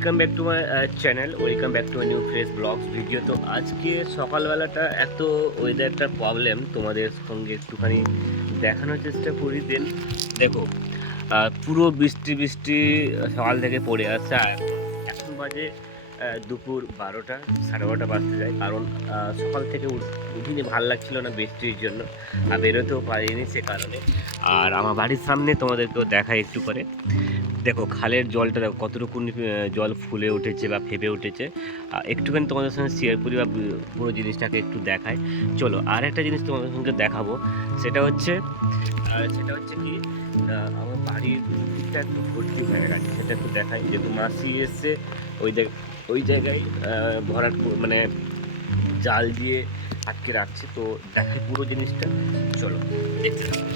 Welcome back to my channel, welcome back to my new fresh blogs video. তো আজকে সকালবেলাটা এত ওয়েদারটা প্রবলেম তোমাদের সঙ্গে একটুখানি দেখানোর চেষ্টা করি। দেখো, পুরো বৃষ্টি বৃষ্টি সকাল থেকে পড়ে আসছে। আর এখন বাজে দুপুর 12টা, 12:30 বাজতে যায়। কারণ সকাল থেকে উঠিনি, ভাল লাগছিল না বৃষ্টির জন্য, আর বেরোতেও পারিনি সে কারণে। আর আমার বাড়ির সামনে তোমাদেরকেও দেখাই একটু করে। দেখো খালের জলটা দেখো কতটুকুনি জল ফুলে উঠেছে বা ফেপে উঠেছে। একটুখানি তোমাদের সঙ্গে শেয়ার করি বা পুরো জিনিসটাকে একটু দেখাই। চলো, আর একটা জিনিস তোমাদের সঙ্গে দেখাবো। সেটা হচ্ছে কি, আমার বাড়ির দিকটা একটু ভর্তি হয়ে গেছে, সেটা একটু দেখাই। যেহেতু মাসি এসছে ওই জায়গায় ভরাট মানে জাল দিয়ে আটকে রাখছে, তো দেখাই পুরো জিনিসটা। চলো দেখতে থাকো।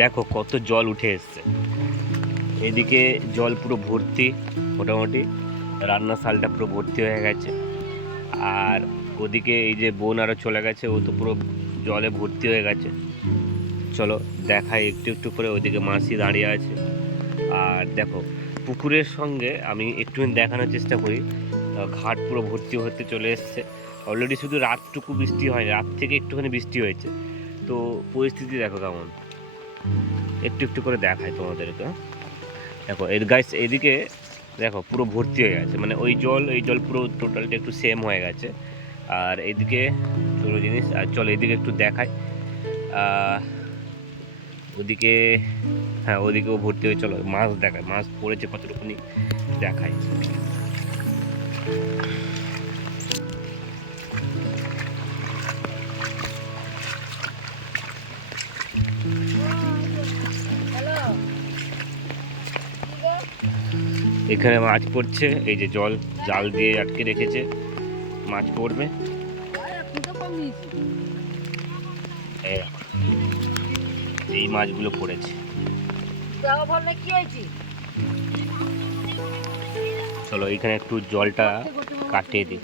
দেখো কত জল উঠে এসছে, এদিকে জল পুরো ভর্তি, মোটামুটি রান্নার শালটা পুরো ভর্তি হয়ে গেছে। আর ওদিকে এই যে বোন আরও চলে গেছে, ও তো পুরো জলে ভর্তি হয়ে গেছে। চলো দেখাই একটু একটু করে। ওইদিকে মাসি দাঁড়িয়ে আছে। আর দেখো পুকুরের সঙ্গে আমি একটুখানি দেখানোর চেষ্টা করি, ঘাট পুরো ভর্তি হতে চলে এসছে। অলরেডি শুধু রাতটুকু বৃষ্টি হয়নি, রাত থেকে একটুখানি বৃষ্টি হয়েছে। তো পরিস্থিতি দেখো কেমন, একটু একটু করে দেখায় তোমাদেরকে। দেখো গাইস, এদিকে দেখো পুরো ভর্তি হয়ে গেছে, মানে এই জল পুরো টোটালটা একটু সেম হয়ে গেছে। আর এদিকে পুরো জিনিস। আর চলো এদিকে একটু দেখাই। ওদিকে, হ্যাঁ ওদিকেও ভর্তি হয়ে। চলো মাছ দেখায়, মাছ পড়েছে কতটুকুনি দেখায়। এখানে মাছ পড়ছে, এই যে জল জাল দিয়ে আটকে রেখেছে, মাছ পড়বে। এই মাছগুলো পড়েছে। চলো এখানে একটু জলটা কাটিয়ে দিই।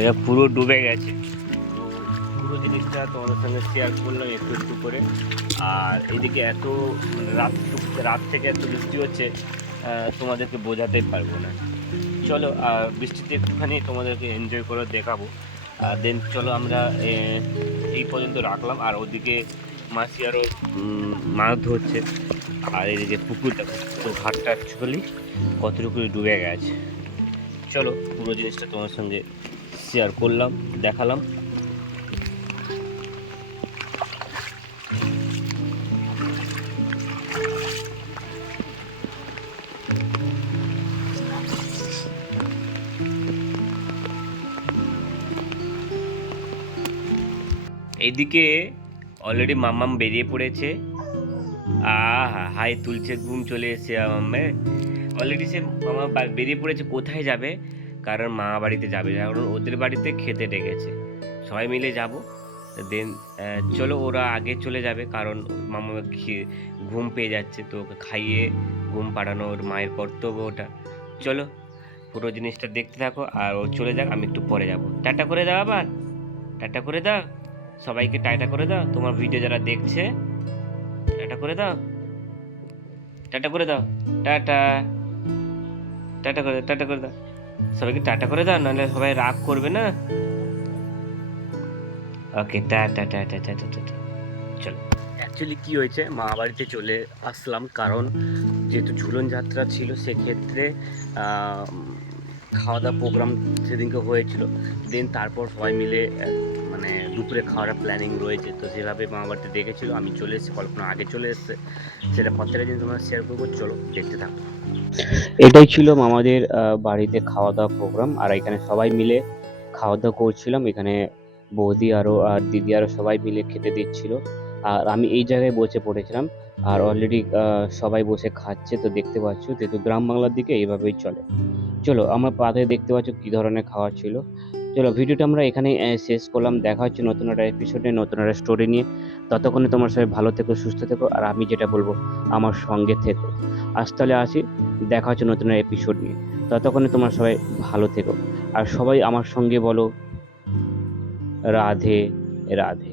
এটা পুরো ডুবে গেছে, তো পুরো জিনিসটা তোমাদের সঙ্গে শেয়ার করলাম একটু একটু করে। আর এদিকে এত মানে রাত থেকে এত বৃষ্টি হচ্ছে, তোমাদেরকে বোঝাতেই পারবো না। চলো বৃষ্টিতে একটুখানি তোমাদেরকে এনজয় করে দেখাবো। দেন চলো আমরা এই পর্যন্ত রাখলাম। আর ওদিকে মাসি আরও মাছ ধরছে। আর এদিকে পুকুরটা, তো ঘাটটা অ্যাকচুয়ালি কতটুকু ডুবে গেছে। চলো পুরো জিনিসটা তোমার সঙ্গে শেয়ার করলাম, দেখালাম। এইদিকে অলরেডি মাম্মাম বেরিয়ে পড়েছে। হাই তুলছে, ঘুম চলে এসেছে মাম্মে। অলরেডি সে মামা বেরিয়ে পড়েছে। কোথায় যাবে? কারণ মামা বাড়িতে যাবে, কারণ ওদের বাড়িতে খেতে ডেকেছে, সবাই মিলে যাব। দেন চলো ওরা আগে চলে যাবে, কারণ মামা ঘুম পেয়ে যাচ্ছে, তো ওকে খাইয়ে ঘুম পাড়ানো ওর মায়ের কর্তব্য ওটা। চলো পুরো জিনিসটা দেখতে থাকো। আর ও চলে যাক, আমি একটু পরে যাব। টাটা করে দাও, আবার টাটা করে দাও, সবাইকে টাটা করে দাও। তোমার ভিডিও যারা দেখছে টাটা করে দাও, টাটা করে দাও, টাটা, টাটা করে দাও, সবাইকে টাটা করে দাও, নাহলে সবাই রাগ করবে না। ওকে, টাটা টাটা টাটা টাটা। চলো, অ্যাকচুয়ালি কি হয়েছে, মা বাড়িতে চলে আসলাম, কারণ যেহেতু ঝুলন যাত্রা ছিল, সেক্ষেত্রে খাওয়া দাওয়া প্রোগ্রাম সেদিনকে হয়েছিল। দেন তারপর সবাই মিলে মানে দুপুরে খাওয়ার প্ল্যানিং রয়েছে, তো সেভাবে মামা বাড়িতে ডেকেছিল। আমি চলে এসেছি, কল্পনা আগে চলে এসেছে। সেটা প্রত্যেকটা জিনিস তোমরা শেয়ার করবো, চলো দেখতে থাকো। এটাই ছিল মামাদের বাড়িতে খাওয়া দাওয়া প্রোগ্রাম। আর এখানে সবাই মিলে খাওয়া দাওয়া করছিলাম। এখানে বৌদি আর দিদি আরও সবাই মিলে খেতে দিচ্ছিল। আর আমি এই জায়গায় বসে পড়েছিলাম। আর অলরেডি সবাই বসে খাচ্ছে, তো দেখতে পাচ্ছ, যেহেতু গ্রাম বাংলার দিকে এইভাবেই চলে। চলো, আমার পাতে দেখতে পাচ্ছ কি ধরনের খাবার ছিল। চলো, ভিডিওটা আমরা এখানে শেষ করলাম। দেখা হচ্ছে নতুন একটা এপিসোডে, নতুন একটা স্টোরি নিয়ে। ততক্ষণে তোমার সবাই ভালো থেকো, সুস্থ থেকো, আর আমি যেটা বলবো আমার সঙ্গে থেকো। আজ তাহলে আসি, দেখা হচ্ছে নতুন এপিসোড নিয়ে। ততক্ষণে তোমার সবাই ভালো থেকো, আর সবাই আমার সঙ্গে বলো রাধে রাধে।